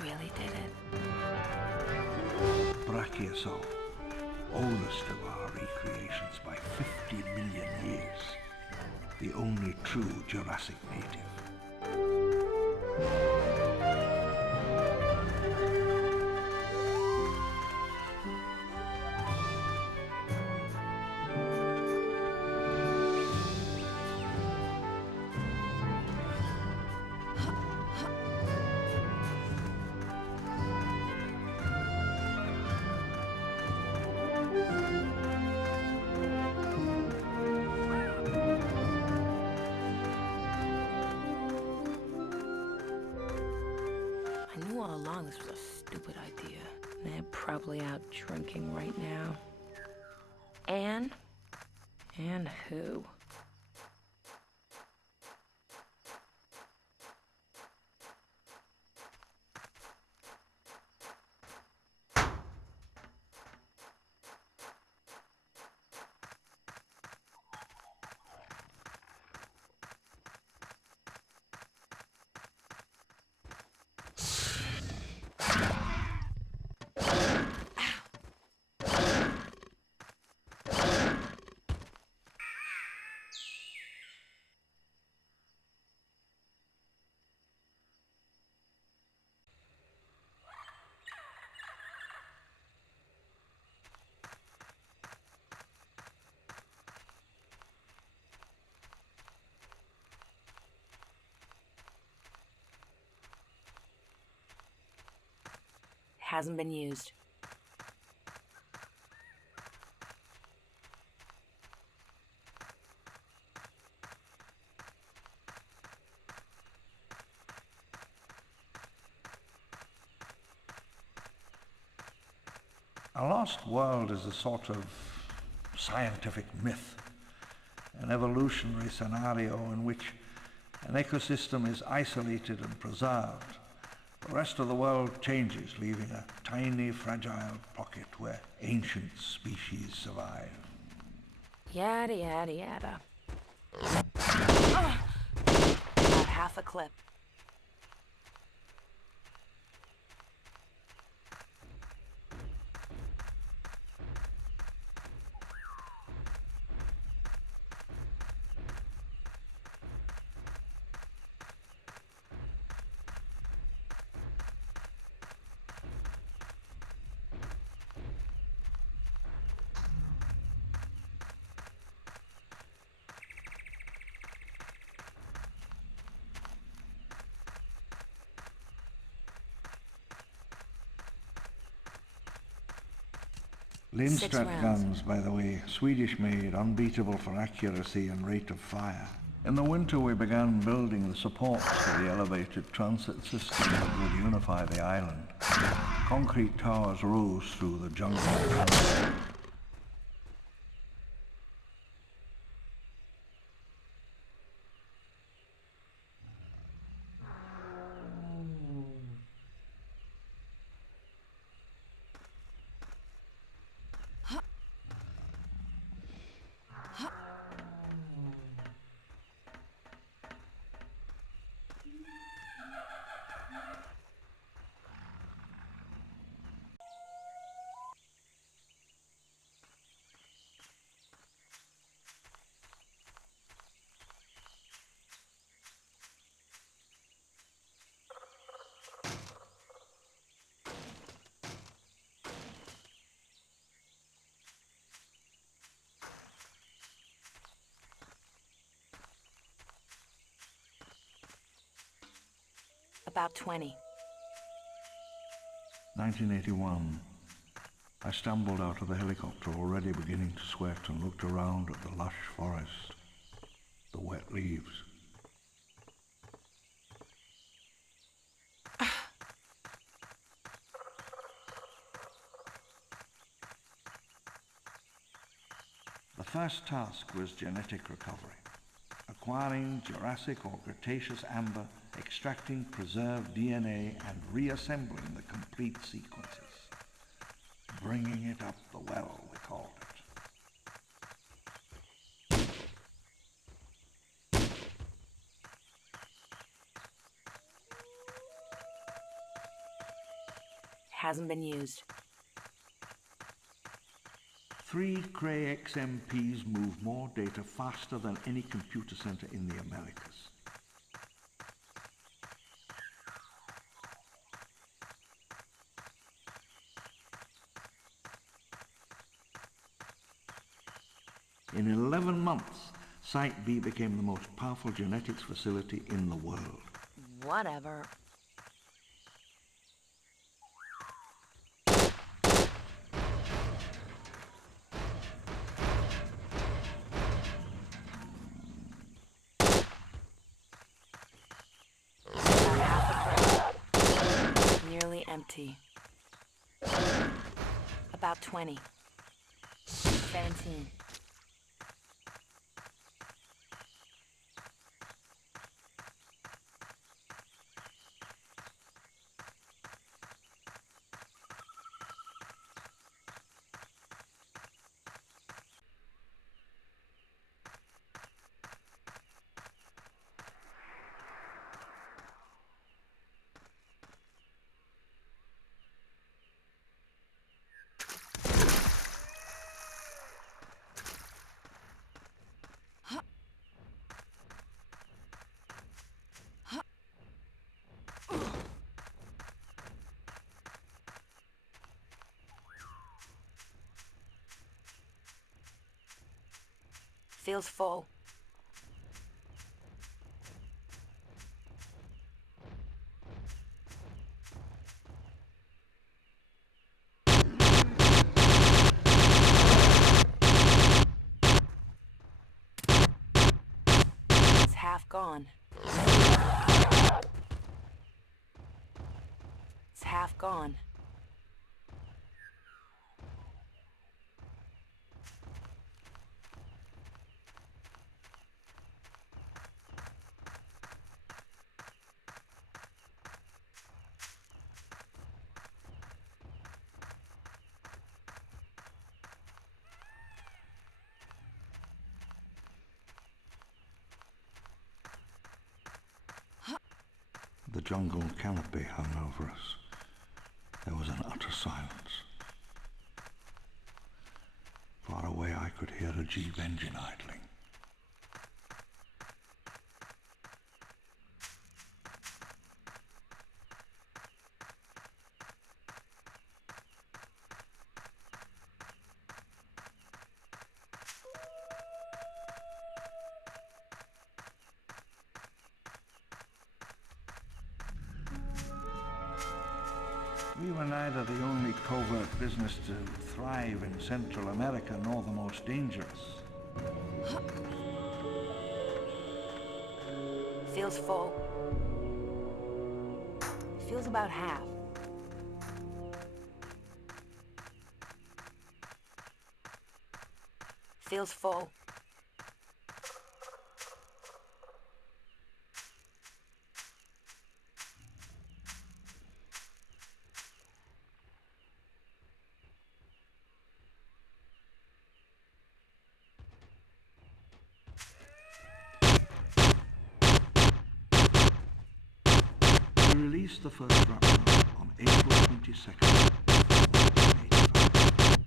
They really did it. Brachiosaur, oldest of our recreations by 50 million years. The only true Jurassic native. I knew all along this was a stupid idea. They're probably out drinking right now. Anne? Anne who? Hasn't been used. A lost world is a sort of scientific myth, an evolutionary scenario in which an ecosystem is isolated and preserved. The rest of the world changes, leaving a tiny, fragile pocket where ancient species survive. Yada, yada, yada. About half a clip. Lindstrat guns, by the way, Swedish made, unbeatable for accuracy and rate of fire. In the winter we began building the supports for the elevated transit system that would unify the island. Concrete towers rose through the jungle. About 20. 1981. I stumbled out of the helicopter, already beginning to sweat, and looked around at the lush forest, the wet leaves. The first task was genetic recovery, acquiring Jurassic or Cretaceous amber, extracting preserved DNA and reassembling the complete sequences. Bringing it up the well, we called it. Hasn't been used. 3 Cray XMPs move more data faster than any computer center in the Americas. In 11 months, Site B became the most powerful genetics facility in the world. Whatever. About half the crate. Nearly empty. About 20. 17. Feels full. It's half gone. It's half gone. The jungle canopy hung over us. There was an utter silence. Far away I could hear a Jeep engine idling. We were neither the only covert business to thrive in Central America nor the most dangerous. Feels full. Feels about half. Feels full. We released the first raptor on April 22nd, 1985.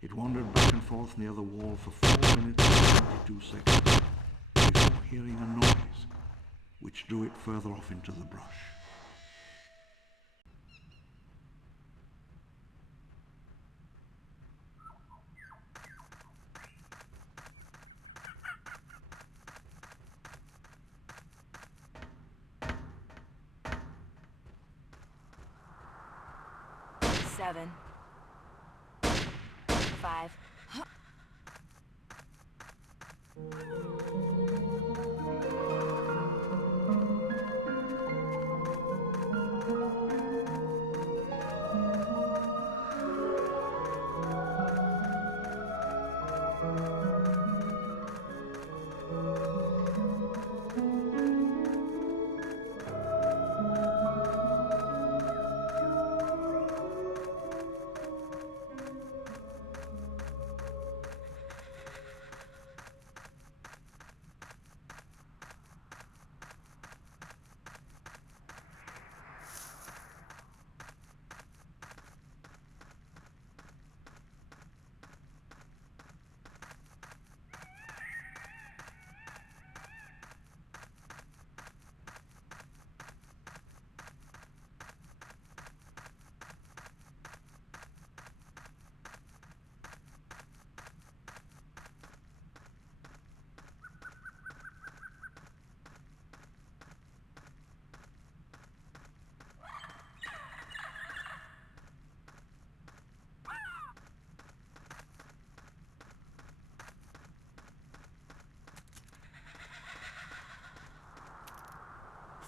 It wandered back and forth near the wall for 4 minutes and 22 seconds before hearing a noise, which drew it further off into the brush. Seven. 5.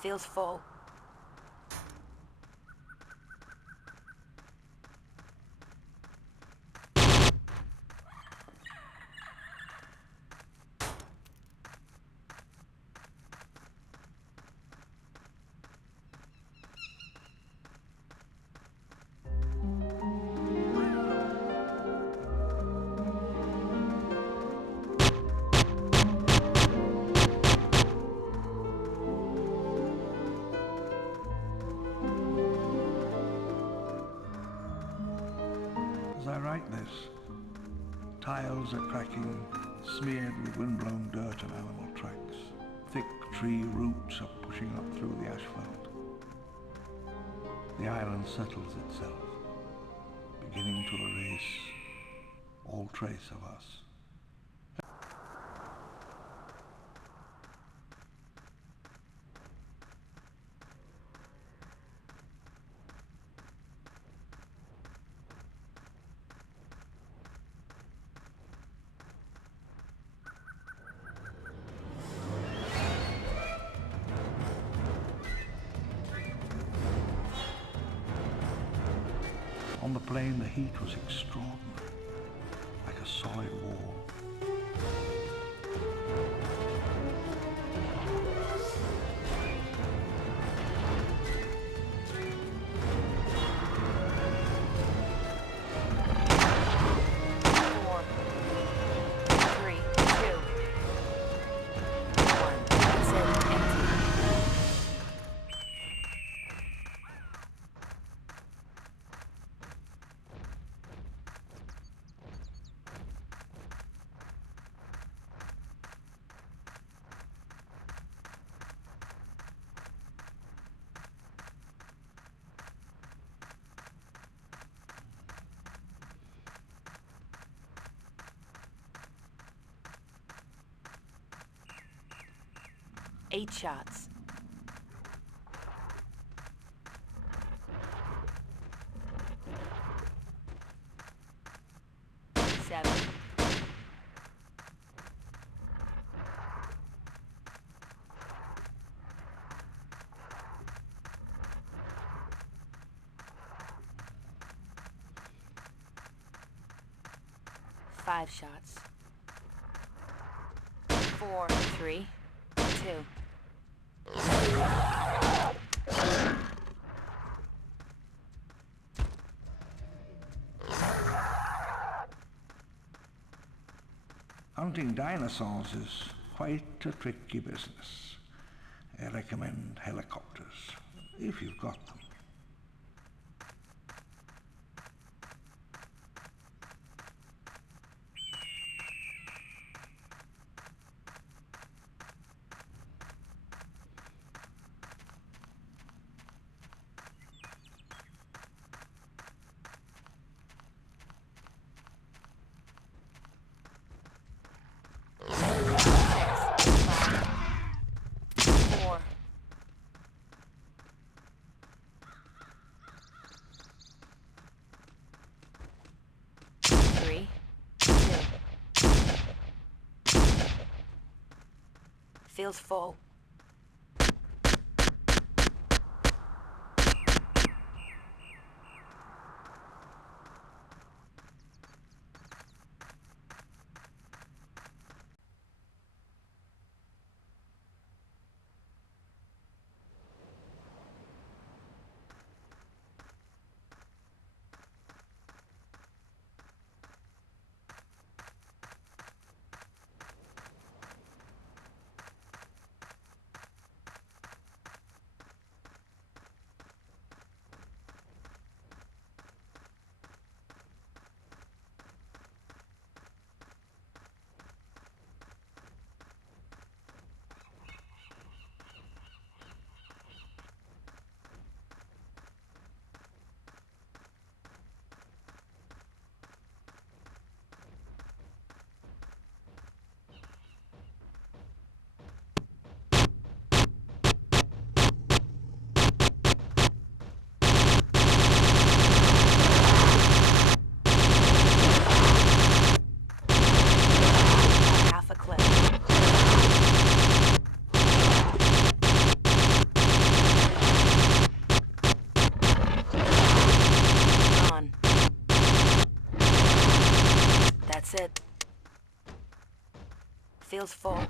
Feels full. As I write this, tiles are cracking, smeared with windblown dirt and animal tracks. Thick tree roots are pushing up through the asphalt. The island settles itself, beginning to erase all trace of us. On the plain, the heat was extraordinary, like a solid wall. Four, three, two, one. That's it. Empty. Eight shots. Seven. Five shots. Four, three, two. Hunting dinosaurs is quite a tricky business. I recommend helicopters, if you've got them. Four. Three, two. Feels full. That's it. Feels full.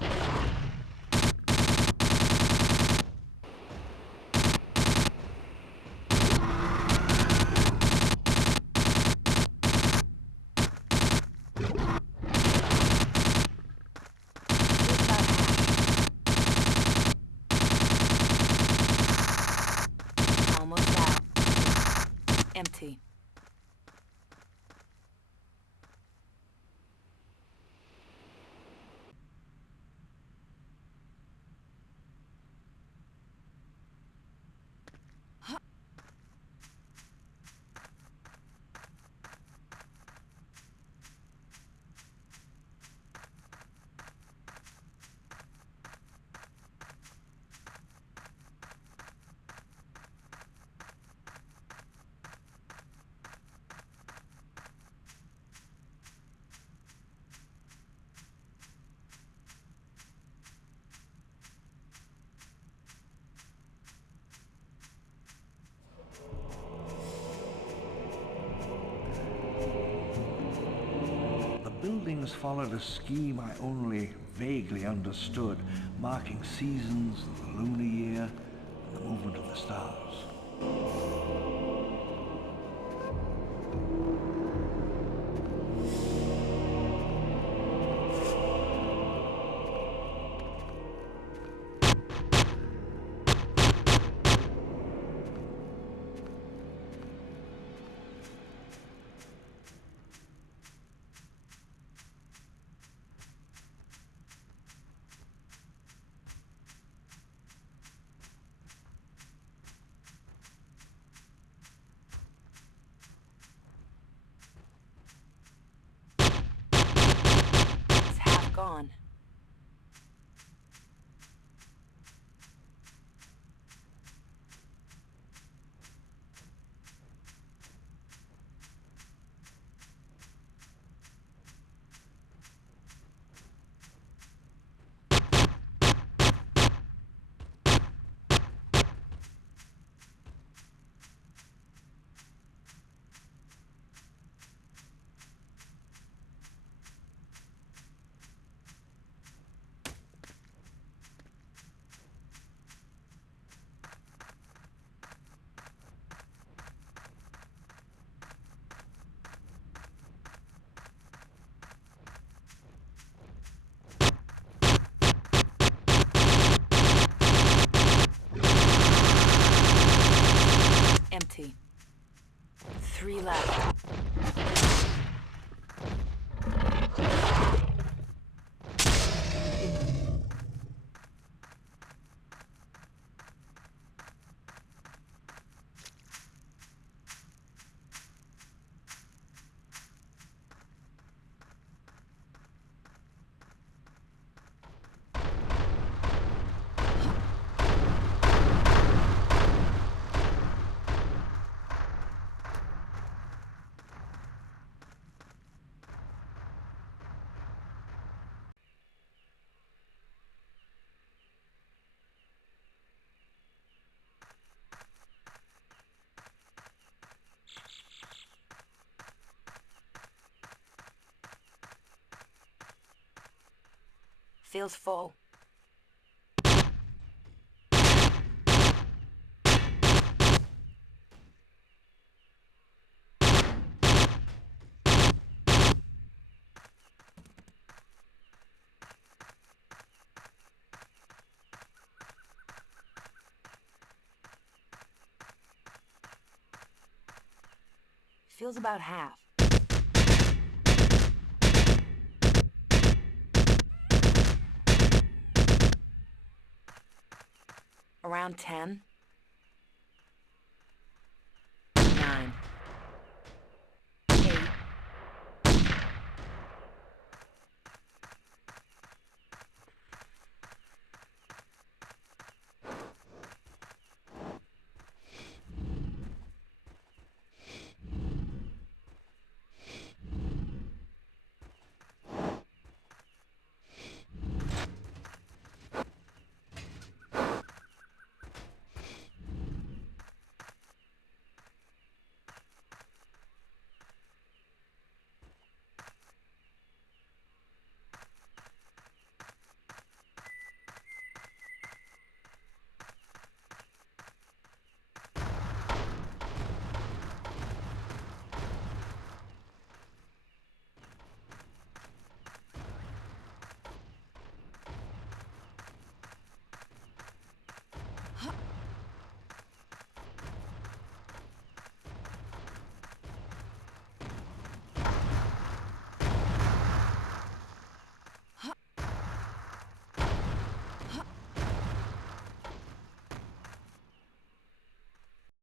Almost out. Empty. The buildings followed a scheme I only vaguely understood, marking seasons, the lunar year, and the movement of the stars. It's half gone. Empty. 3 left. Feels full. Feels about half. Around 10.